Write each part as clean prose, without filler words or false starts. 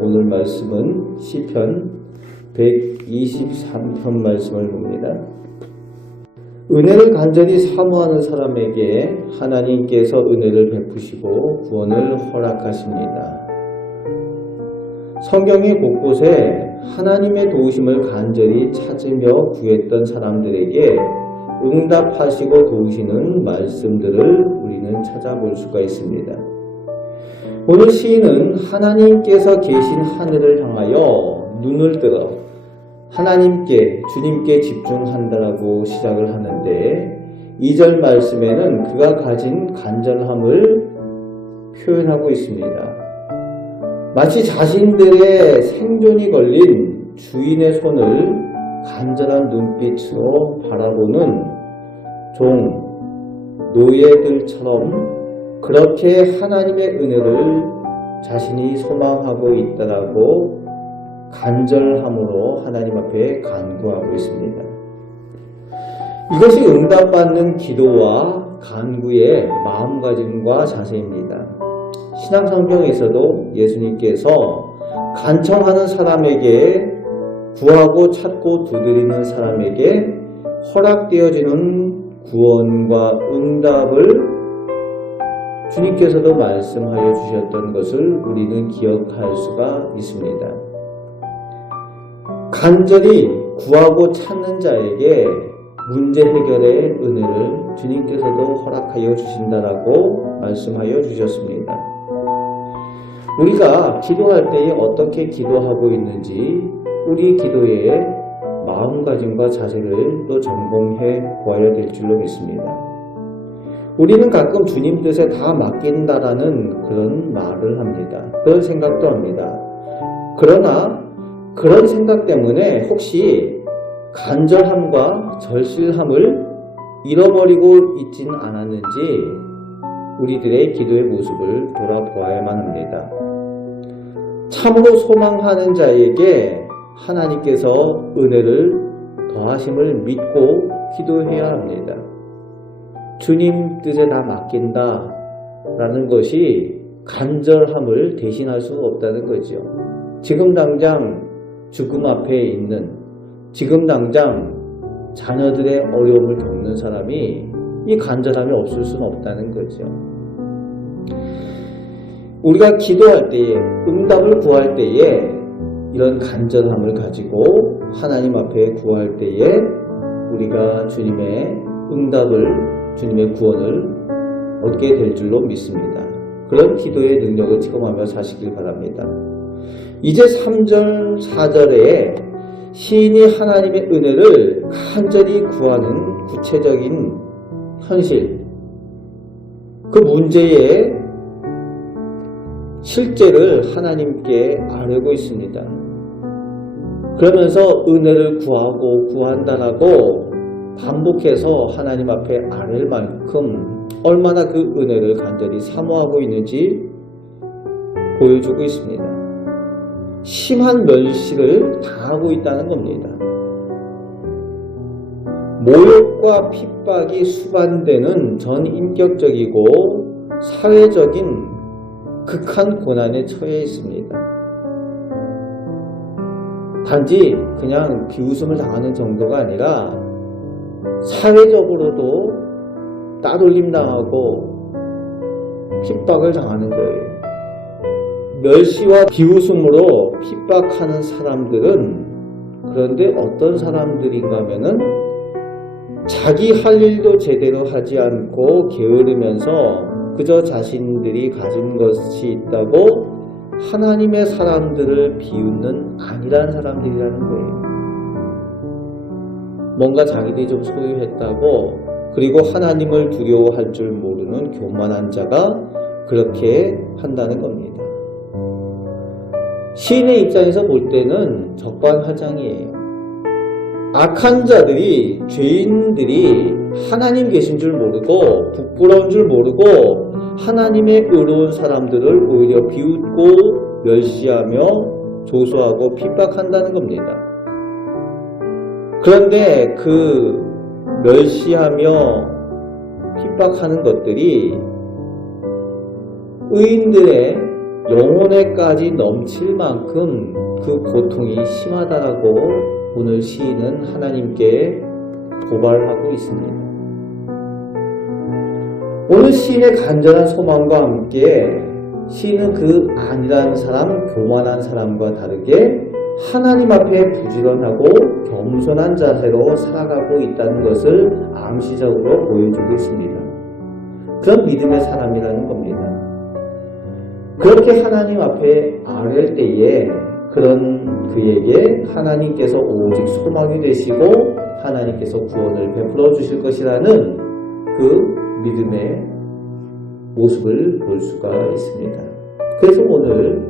오늘 말씀은 시편 123편 말씀을 봅니다. 은혜를 간절히 사모하는 사람에게 하나님께서 은혜를 베푸시고 구원을 허락하십니다. 성경의 곳곳에 하나님의 도우심을 간절히 찾으며 구했던 사람들에게 응답하시고 도우시는 말씀들을 우리는 찾아볼 수가 있습니다. 오늘 시인은 하나님께서 계신 하늘을 향하여 눈을 들어 하나님께, 주님께 집중한다라고 시작을 하는데 2절 말씀에는 그가 가진 간절함을 표현하고 있습니다. 마치 자신들의 생존이 걸린 주인의 손을 간절한 눈빛으로 바라보는 노예들처럼 그렇게 하나님의 은혜를 자신이 소망하고 있다라고 간절함으로 하나님 앞에 간구하고 있습니다. 이것이 응답받는 기도와 간구의 마음가짐과 자세입니다. 신약성경에서도 예수님께서 간청하는 사람에게, 구하고 찾고 두드리는 사람에게 허락되어지는 구원과 응답을 주님께서도 말씀하여 주셨던 것을 우리는 기억할 수가 있습니다. 간절히 구하고 찾는 자에게 문제 해결의 은혜를 주님께서도 허락하여 주신다라고 말씀하여 주셨습니다. 우리가 기도할 때에 어떻게 기도하고 있는지 우리 기도의 마음가짐과 자세를 또 점검해 보아야 될 줄로 믿습니다. 우리는 가끔 주님 뜻에 다 맡긴다라는 그런 말을 합니다. 그런 생각도 합니다. 그러나 그런 생각 때문에 혹시 간절함과 절실함을 잃어버리고 있지는 않았는지 우리들의 기도의 모습을 돌아보아야만 합니다. 참으로 소망하는 자에게 하나님께서 은혜를 더하심을 믿고 기도해야 합니다. 주님 뜻에 다 맡긴다 라는 것이 간절함을 대신할 수 없다는 거죠. 지금 당장 죽음 앞에 있는, 지금 당장 자녀들의 어려움을 겪는 사람이 이 간절함이 없을 수는 없다는 거죠. 우리가 기도할 때에, 응답을 구할 때에 이런 간절함을 가지고 하나님 앞에 구할 때에 우리가 주님의 응답을, 주님의 구원을 얻게 될 줄로 믿습니다. 그런 기도의 능력을 체험하며 사시길 바랍니다. 이제 3절, 4절에 시인이 하나님의 은혜를 간절히 구하는 구체적인 현실, 그 문제의 실제를 하나님께 아뢰고 있습니다. 그러면서 은혜를 구하고 구한다라고 반복해서 하나님 앞에 아뢰을 만큼 얼마나 그 은혜를 간절히 사모하고 있는지 보여주고 있습니다. 심한 멸시를 당하고 있다는 겁니다. 모욕과 핍박이 수반되는 전 인격적이고 사회적인 극한 고난에 처해 있습니다. 단지 그냥 비웃음을 당하는 정도가 아니라 사회적으로도 따돌림 당하고 핍박을 당하는 거예요. 멸시와 비웃음으로 핍박하는 사람들은 그런데 어떤 사람들인가 하면은 자기 할 일도 제대로 하지 않고 게으르면서 그저 자신들이 가진 것이 있다고 하나님의 사람들을 비웃는 안일한 사람들이라는 거예요. 뭔가 자기들이 좀 소유했다고, 그리고 하나님을 두려워할 줄 모르는 교만한 자가 그렇게 한다는 겁니다. 시인의 입장에서 볼 때는 적반하장이에요. 악한 자들이, 죄인들이 하나님 계신 줄 모르고 부끄러운 줄 모르고 하나님의 의로운 사람들을 오히려 비웃고 멸시하며 조소하고 핍박한다는 겁니다. 그런데 그 멸시하며 핍박하는 것들이 의인들의 영혼에까지 넘칠 만큼 그 고통이 심하다라고 오늘 시인은 하나님께 고발하고 있습니다. 오늘 시인의 간절한 소망과 함께 시인은 그 안일한 사람, 교만한 사람과 다르게 하나님 앞에 부지런하고 겸손한 자세로 살아가고 있다는 것을 암시적으로 보여주고 있습니다. 그런 믿음의 사람이라는 겁니다. 그렇게 하나님 앞에 아뢰 때에 그런 그에게 하나님께서 오직 소망이 되시고 하나님께서 구원을 베풀어 주실 것이라는 그 믿음의 모습을 볼 수가 있습니다. 그래서 오늘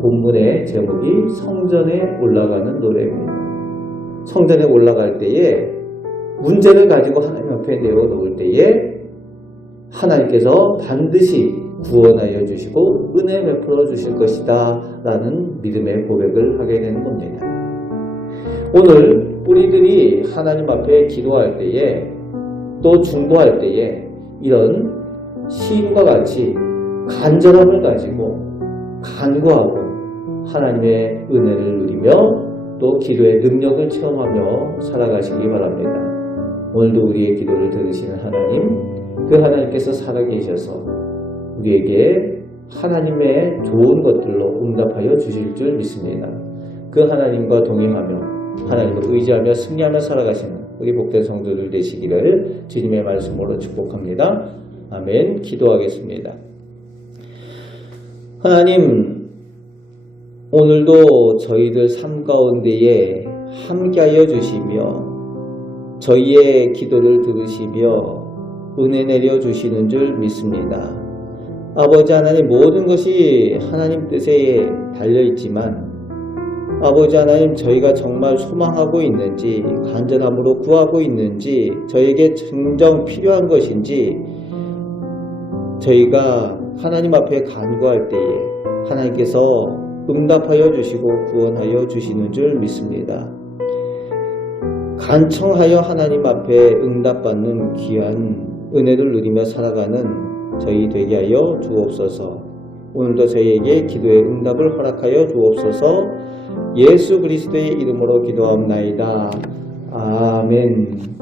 본문의 제목이 성전에 올라가는 노래입니다. 성전에 올라갈 때에 문제를 가지고 하나님 앞에 내어놓을 때에 하나님께서 반드시 구원하여 주시고 은혜 베풀어 주실 것이다 라는 믿음의 고백을 하게 되는 겁니다. 오늘 우리들이 하나님 앞에 기도할 때에 또 중보할 때에 이런 시인과 같이 간절함을 가지고 간구하고 하나님의 은혜를 누리며 또 기도의 능력을 체험하며 살아가시기 바랍니다. 오늘도 우리의 기도를 들으시는 하나님, 그 하나님께서 살아계셔서 우리에게 하나님의 좋은 것들로 응답하여 주실 줄 믿습니다. 그 하나님과 동행하며 하나님을 의지하며 승리하며 살아가시는 우리 복된 성도들 되시기를 주님의 말씀으로 축복합니다. 아멘. 기도하겠습니다. 하나님, 오늘도 저희들 삶 가운데에 함께하여 주시며 저희의 기도를 들으시며 은혜 내려주시는 줄 믿습니다. 아버지 하나님, 모든 것이 하나님 뜻에 달려있지만 아버지 하나님, 저희가 정말 소망하고 있는지 간절함으로 구하고 있는지 저에게 진정 필요한 것인지 저희가 하나님 앞에 간구할 때에 하나님께서 응답하여 주시고 구원하여 주시는 줄 믿습니다. 간청하여 하나님 앞에 응답받는 귀한 은혜를 누리며 살아가는 저희 되게 하여 주옵소서. 오늘도 저희에게 기도의 응답을 허락하여 주옵소서. 예수 그리스도의 이름으로 기도합나이다. 아멘.